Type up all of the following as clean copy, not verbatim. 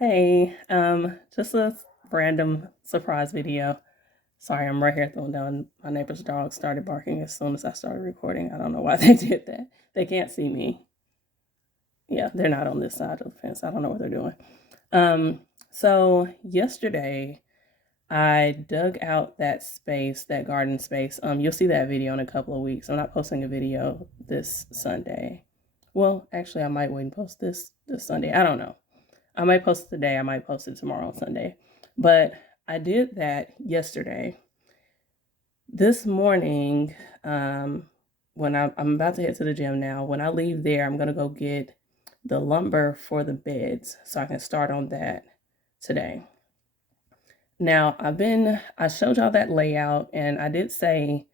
Hey, just a random surprise video. Sorry, I'm right here throwing down. My neighbor's dog started barking as soon as I started recording. I don't know why they did that. They can't see me. Yeah, they're not on this side of the fence. I don't know what they're doing. So yesterday I dug out that space, that garden space. You'll see that video in a couple of weeks. I'm not posting a video this Sunday. Well, actually, I might wait and post this Sunday. I don't know. I might post it today. I might post it tomorrow, Sunday. But I did that yesterday. This morning, when I'm about to head to the gym now, when I leave there, I'm going to go get the lumber for the beds so I can start on that today. Now, I showed y'all that layout, and I did say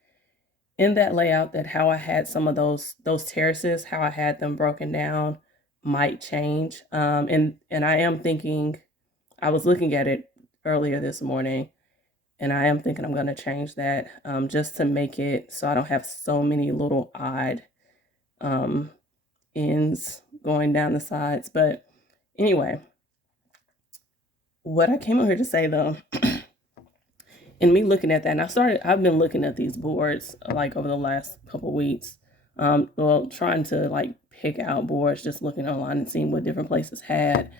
in that layout that how I had some of those terraces, how I had them broken down might change. And I am thinking, I was looking at it earlier this morning, and I am thinking I'm going to change that just to make it so I don't have so many little odd um, ends going down the sides. But anyway, what I came over here to say though, and me looking at that, and I've been looking at these boards like over the last couple weeks. Well, trying to like pick out boards, just looking online and seeing what different places had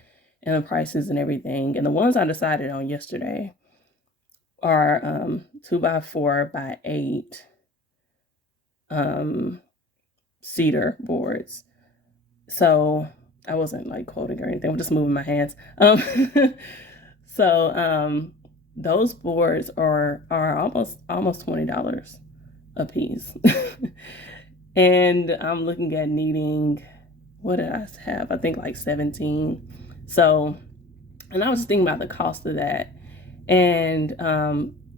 and the prices and everything. And the ones I decided on yesterday are 2x4x8 cedar boards. So I wasn't like quoting or anything. I'm just moving my hands. So those boards are almost $20 a piece. And I'm looking at needing, what did I have? I think like 17. So, and I was just thinking about the cost of that. And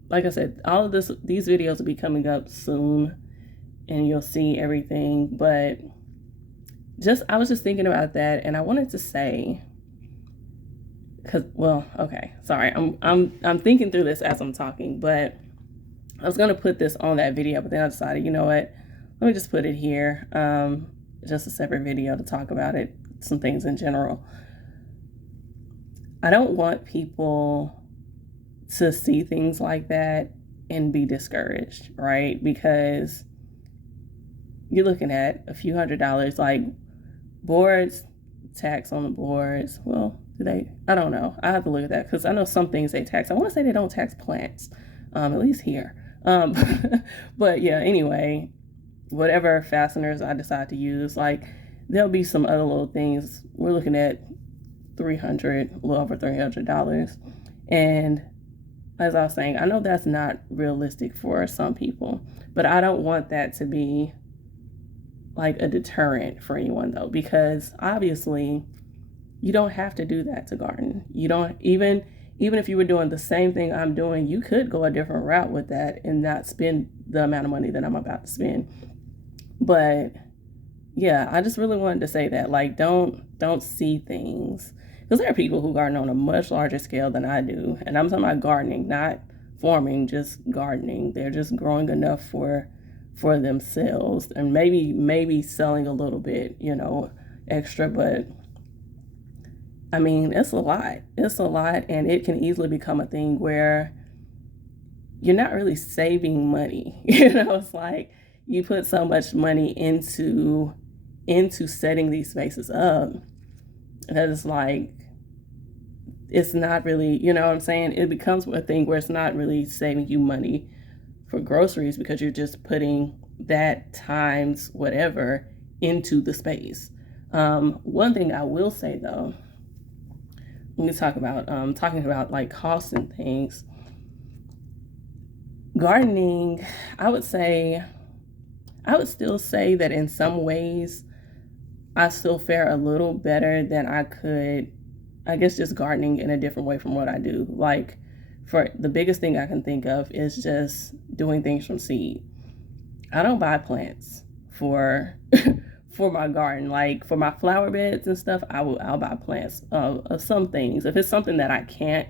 like I said, all of these videos will be coming up soon, and you'll see everything. But I was just thinking about that, and I wanted to say, okay, sorry, I'm thinking through this as I'm talking, but I was gonna put this on that video, but then I decided, you know what, let me just put it here, just a separate video to talk about it, some things in general. I don't want people to see things like that and be discouraged, right? Because you're looking at a few $100s, like boards, tax on the boards. Well, do they? I don't know. I have to look at that because I know some things they tax. I want to say they don't tax plants, at least here. But yeah, anyway, whatever fasteners I decide to use, like there'll be some other little things. We're looking at a little over $300. And as I was saying, I know that's not realistic for some people, but I don't want that to be like a deterrent for anyone though, because obviously you don't have to do that to garden. You don't even if you were doing the same thing I'm doing, you could go a different route with that and not spend the amount of money that I'm about to spend. But yeah, I just really wanted to say that, like, don't see things, because there are people who garden on a much larger scale than I do, and I'm talking about gardening, not farming, just gardening. They're just growing enough for themselves, and maybe selling a little bit, extra. But I mean, it's a lot. It's a lot, and it can easily become a thing where you're not really saving money. It's like you put so much money into setting these spaces up that it's like it's not really, you know what I'm saying? It becomes a thing where it's not really saving you money for groceries because you're just putting that times whatever into the space. One thing I will say though, let me talk about talking about like costs and things. Gardening, I would still say that in some ways I still fare a little better than I could, I guess, just gardening in a different way from what I do. Like, for the biggest thing I can think of is just doing things from seed. I don't buy plants for for my garden. Like for my flower beds and stuff, I'll buy plants of some things. If it's something that I can't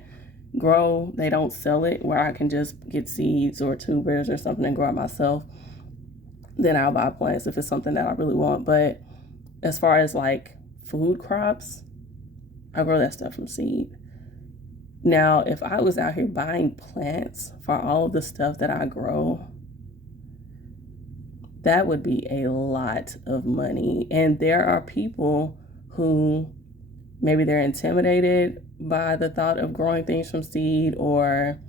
grow, they don't sell it where I can just get seeds or tubers or something and grow it myself, then I'll buy plants if it's something that I really want. But as far as like food crops, I grow that stuff from seed. Now, if I was out here buying plants for all of the stuff that I grow, that would be a lot of money. And there are people who maybe they're intimidated by the thought of growing things from seed, or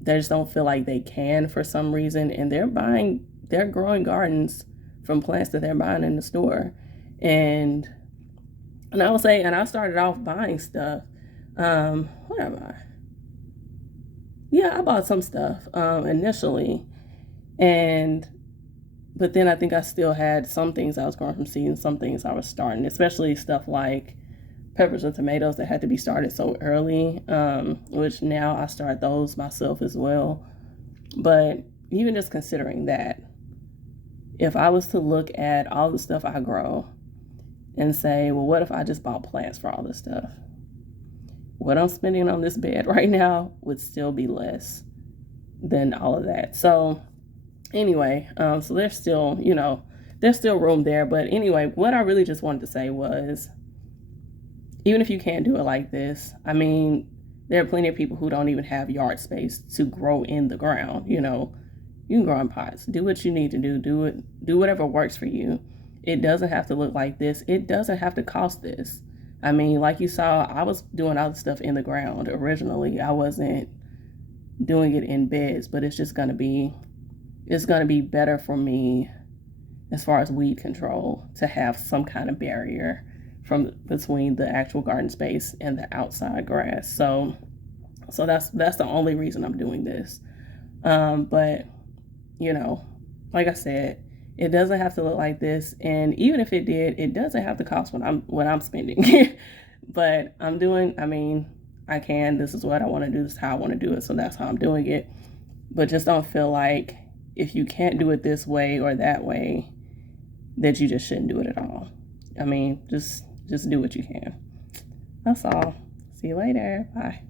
they just don't feel like they can for some reason, and they're growing gardens from plants that they're buying in the store. And I would say, and I started off buying stuff. What am I? Yeah, I bought some stuff initially, and but then I think I still had some things I was growing from seed and some things I was starting, especially stuff like peppers and tomatoes that had to be started so early, which now I start those myself as well. But even just considering that, if I was to look at all the stuff I grow and say, well, what if I just bought plants for all this stuff? What I'm spending on this bed right now would still be less than all of that. So anyway, so there's still, there's still room there. But anyway, what I really just wanted to say was, even if you can't do it like this, I mean, there are plenty of people who don't even have yard space to grow in the ground. You can grow in pots. Do what you need to do. Do whatever works for you. It doesn't have to look like this. It doesn't have to cost this. I mean, like you saw, I was doing all the stuff in the ground originally. I wasn't doing it in beds, but it's gonna be better for me as far as weed control to have some kind of barrier from between the actual garden space and the outside grass. So that's the only reason I'm doing this. But like I said, it doesn't have to look like this, and even if it did, it doesn't have to cost what I'm spending. But I mean, I can. This is what I want to do. This is how I want to do it. So that's how I'm doing it. But just don't feel like if you can't do it this way or that way, that you just shouldn't do it at all. I mean, just do what you can. That's all. See you later. Bye.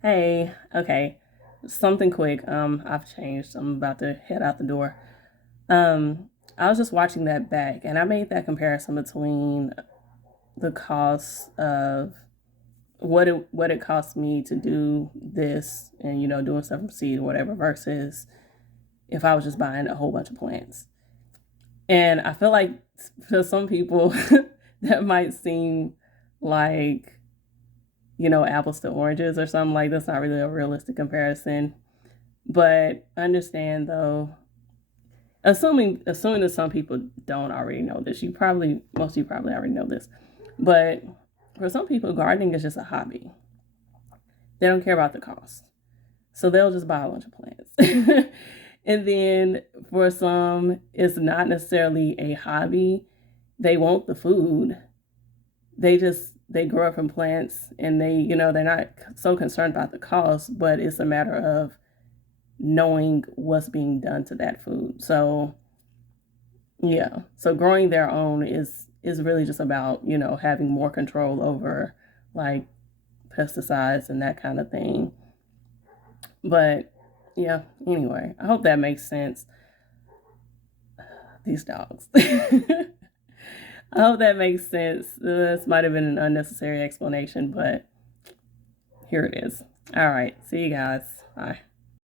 Hey, okay. Something quick. I've changed. I'm about to head out the door. I was just watching that back, and I made that comparison between the cost of what it cost me to do this and doing stuff from seed or whatever versus if I was just buying a whole bunch of plants. And I feel like for some people that might seem like apples to oranges or something. Like that's not really a realistic comparison. But understand though, assuming that some people don't already know this, most of you probably already know this, but for some people, gardening is just a hobby. They don't care about the cost, so they'll just buy a bunch of plants. And then for some, it's not necessarily a hobby. They want the food. They grow up from plants, and they're not so concerned about the cost, but it's a matter of knowing what's being done to that food. So yeah, so growing their own is really just about having more control over like pesticides and that kind of thing. But yeah, anyway, I hope that makes sense. These dogs. I hope that makes sense. This might have been an unnecessary explanation, but here it is. All right, see you guys. Bye.